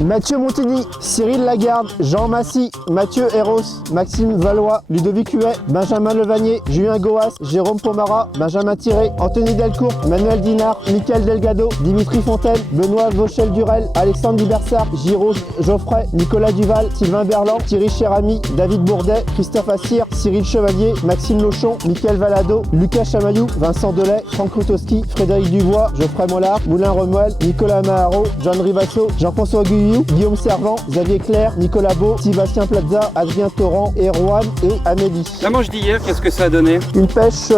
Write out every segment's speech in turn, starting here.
Mathieu Montigny, Cyril Lagarde, Jean Massy, Mathieu Héros, Maxime Valois, Ludovic Huet, Benjamin Levanier, Julien Goas, Jérôme Pomara, Benjamin Thiré, Anthony Delcourt, Manuel Dinard, Michael Delgado, Dimitri Fontaine, Benoît Vauchel-Durel, Alexandre Dubersard, Giraud Geoffrey, Nicolas Duval, Sylvain Berland, Thierry Chéramy, David Bourdet, Christophe Assir, Cyril Chevalier, Maxime Lochon, Michael Valado, Lucas Chamaillou, Vincent Delay, Franck Rutowski, Frédéric Dubois, Geoffrey Mollard, Moulin Romuald, Nicolas Maharo, John Rivasso, Jean-François Guyou, Guillaume Servant, Xavier Claire, Nicolas Beau, Sébastien Plaza, Adrien Torrent, Erwan et Amélie. La manche d'hier, qu'est-ce que ça a donné? Une pêche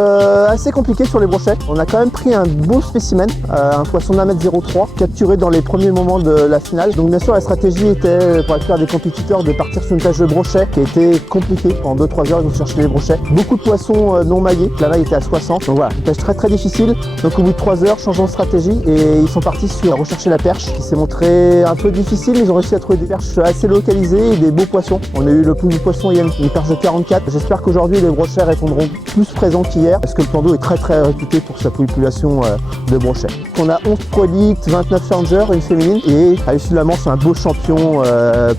assez compliquée sur les brochets. On a quand même pris un beau spécimen, un poisson d'1,03 m, capturé dans les premiers moments de la finale. Donc bien sûr la stratégie était pour la plupart des compétiteurs de partir sur une pêche de brochet qui a été compliquée. En 2-3 heures ils ont cherché les brochets. Beaucoup de poissons non maillés, la maille était à 60. Donc voilà, une pêche très difficile. Donc au bout de 3 heures, changeons de stratégie et ils sont partis sur rechercher la perche qui s'est montrée un peu difficile. Ils ont réussi à trouver des perches assez localisées et des beaux poissons. On a eu le plus du poisson hier, une perche de 44. J'espère qu'aujourd'hui les brochets répondront plus présents qu'hier parce que le plan d'eau est très réputé pour sa population de brochets. On a 11 Pro Elite, 29 Challenger, une féminine et à l'issue de la manche un beau champion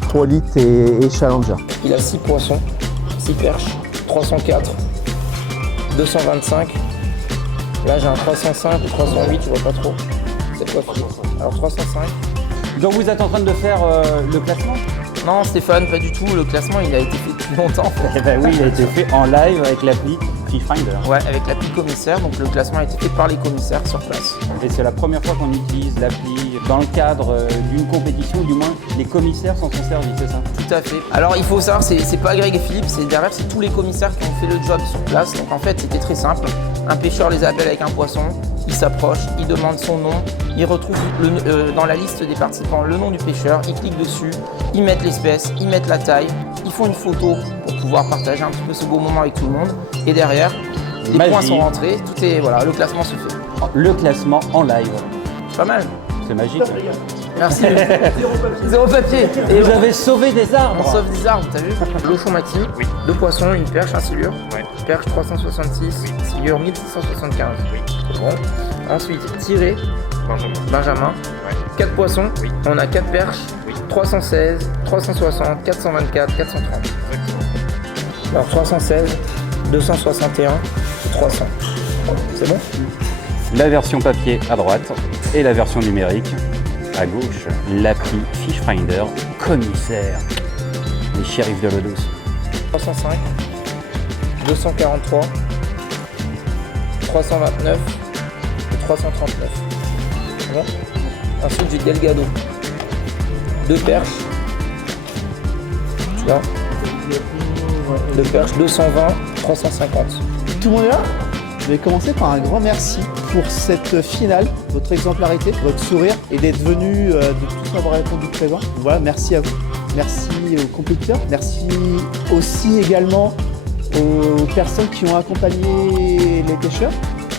Pro Elite et Challenger. Il a 6 poissons, 6 perches, 304, 225. Là j'ai un 305 ou 308, je vois pas trop. C'est quoi? Alors 305. Donc vous êtes en train de faire le classement? Non Stéphane, pas du tout. Le classement il a été fait depuis longtemps. Eh ben oui, il a été fait en live avec l'appli Fishfinder. Ouais, avec l'appli commissaire. Donc le classement a été fait par les commissaires sur place. Et c'est la première fois qu'on utilise l'appli dans le cadre d'une compétition, du moins les commissaires s'en sont servis, c'est ça? Tout à fait. Alors il faut savoir, c'est pas Greg et Philippe, c'est derrière, c'est tous les commissaires qui ont fait le job sur place. Donc en fait c'était très simple. Un pêcheur les appelle avec un poisson, il s'approche, il demande son nom, il retrouve dans la liste des participants le nom du pêcheur, il clique dessus, ils mettent l'espèce, ils mettent la taille, ils font une photo pour pouvoir partager un petit peu ce beau moment avec tout le monde. Et derrière, les points sont rentrés, tout est, voilà, le classement se fait. Le classement en live. Pas mal. C'est magique. Merci. Zéro papier. Et vous avez sauvé des arbres. On sauve des arbres, t'as vu? Lochon Maxime, oui. 2 poissons, une perche, un silure. Ouais. Perche 366, oui. Silure 1675. Oui. C'est bon. Ensuite, tiré. Benjamin. Ouais. 4 poissons. Oui. On a 4 perches. Oui. 316, 360, 424, 430. Exactement. Alors 316, 261, 300. C'est bon? La version papier à droite et la version numérique à gauche. L'appli Fishfinder commissaire. Les shérifs de l'eau douce. 305, 243, 329 et 339. Bon. Ensuite j'ai Delgado. 2 perches. Tu vois? 2 perches, 220, 350. Tout le monde est là? Je vais commencer par un grand merci pour cette finale, votre exemplarité, votre sourire et d'être venu, de tous m'avoir répondu présent. Voilà, merci à vous. Merci aux compétiteurs. Merci aussi également aux personnes qui ont accompagné les pêcheurs.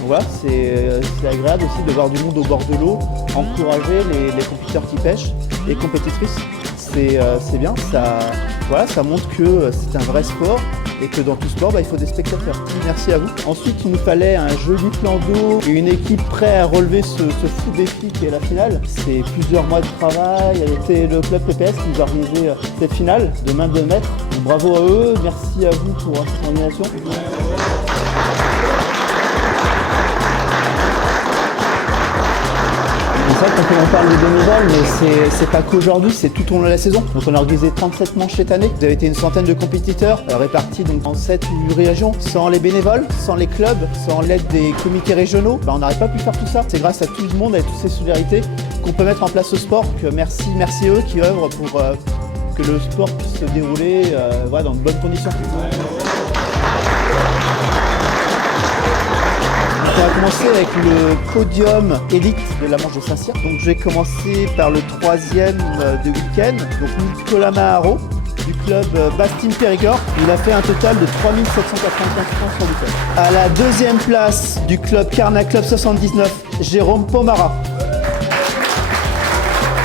Voilà, c'est agréable aussi de voir du monde au bord de l'eau, encourager les compétiteurs qui pêchent, les compétitrices. C'est bien, ça montre que c'est un vrai sport et que dans tout sport, il faut des spectateurs. Merci à vous. Ensuite, il nous fallait un joli plan d'eau et une équipe prête à relever ce fou défi qui est la finale. C'est plusieurs mois de travail. C'est le club PPS qui nous a organisé cette finale de main de maître. Donc, bravo à eux, merci à vous pour cette organisation. C'est vrai qu'on parle de bénévoles, mais c'est pas qu'aujourd'hui, c'est tout au long de la saison. Donc on a organisé 37 manches cette année. Vous avez été une centaine de compétiteurs répartis donc en 7 ou 8 régions. Sans les bénévoles, sans les clubs, sans l'aide des comités régionaux, on n'aurait pas pu faire tout ça. C'est grâce à tout le monde et toutes ces solidarités qu'on peut mettre en place au sport. Que merci eux qui œuvrent pour que le sport puisse se dérouler dans de bonnes conditions. On va commencer avec le podium élite de la Manche de Saint-Cyr. Donc je vais commencer par le 3e de week-end, donc Nicolas Maharo du club Bastille Périgord. Il a fait un total de 3795 points sur le week-end. À la 2e place du club Carnac Club 79, Jérôme Pomara.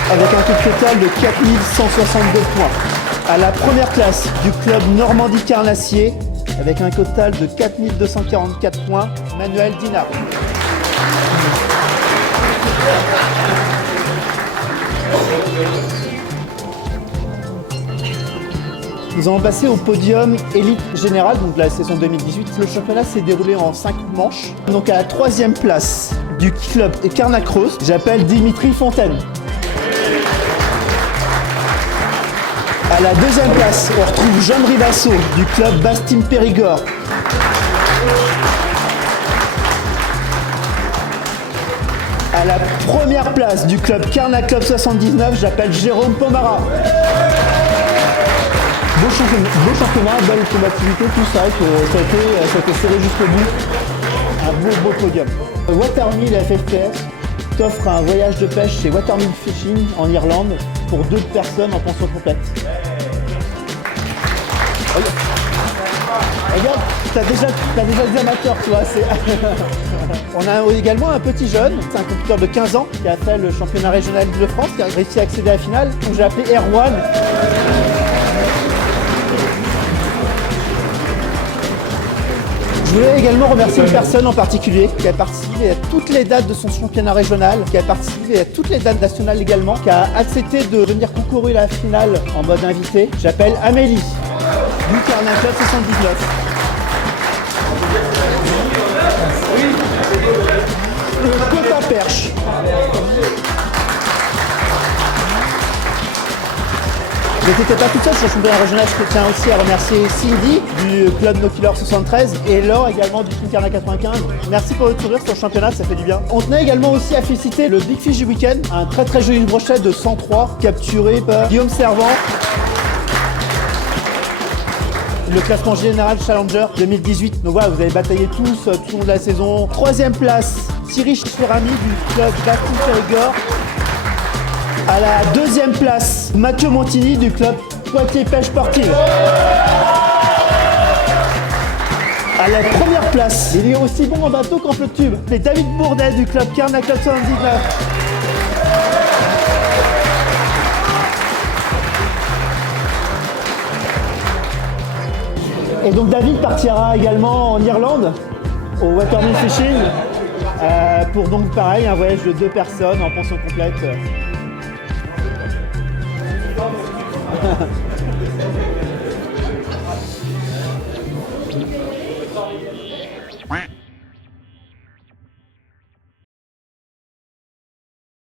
Avec un total de 4162 points. À la 1re place du club Normandie Carnassier, avec un total de 4244 points, Manuel Dinard. Nous allons passer au podium élite générale, donc la saison 2018. Le championnat s'est déroulé en 5 manches. Donc à la 3e place du club Carnac Rose, j'appelle Dimitri Fontaine. À la 2e place, on retrouve Jean Rivasso du club Bastime Périgord. À la 1re place du club Carnac Club 79, j'appelle Jérôme Pomara. Beau championnat, belle combativité, tout ça, que ça a été serré jusqu'au bout. Un beau podium. Watermill FFPS t'offre un voyage de pêche chez Watermill Fishing en Irlande pour 2 personnes en pension complète. Regarde, t'as déjà des amateurs, tu vois. On a également un petit jeune, c'est un compétiteur de 15 ans qui a fait le championnat régional de France, qui a réussi à accéder à la finale, que j'ai appelé Erwan. Je voulais également remercier une personne en particulier qui a participé à toutes les dates de son championnat régional, qui a participé à toutes les dates nationales également, qui a accepté de venir concourir à la finale en mode invité. J'appelle Amélie, du Carnac Club 79. Le côte à perche. Mais t'étais pas toute seule sur le championnat régional, je tiens aussi à remercier Cindy du club No Killer 73 et Laure également du Team Carnac 95. Merci pour le sourire sur le championnat, ça fait du bien. On tenait également aussi à féliciter le Big Fish du week-end, un très joli brochet de 103 capturé par Guillaume Servant. Le classement général Challenger 2018. Donc voilà, vous avez bataillé tous tout au long de la saison. 3e place, Thierry Chirami du club Bastime Périgord. À la 2e place, Mathieu Montini du club Poitiers Pêche Sportive. À la 1re place, il est aussi bon en bateau qu'en flot de tube, c'est David Bourdet du club Carnac Club 79. Et donc David partira également en Irlande, au Watermill Fishing, pour donc pareil, un voyage de 2 personnes en pension complète.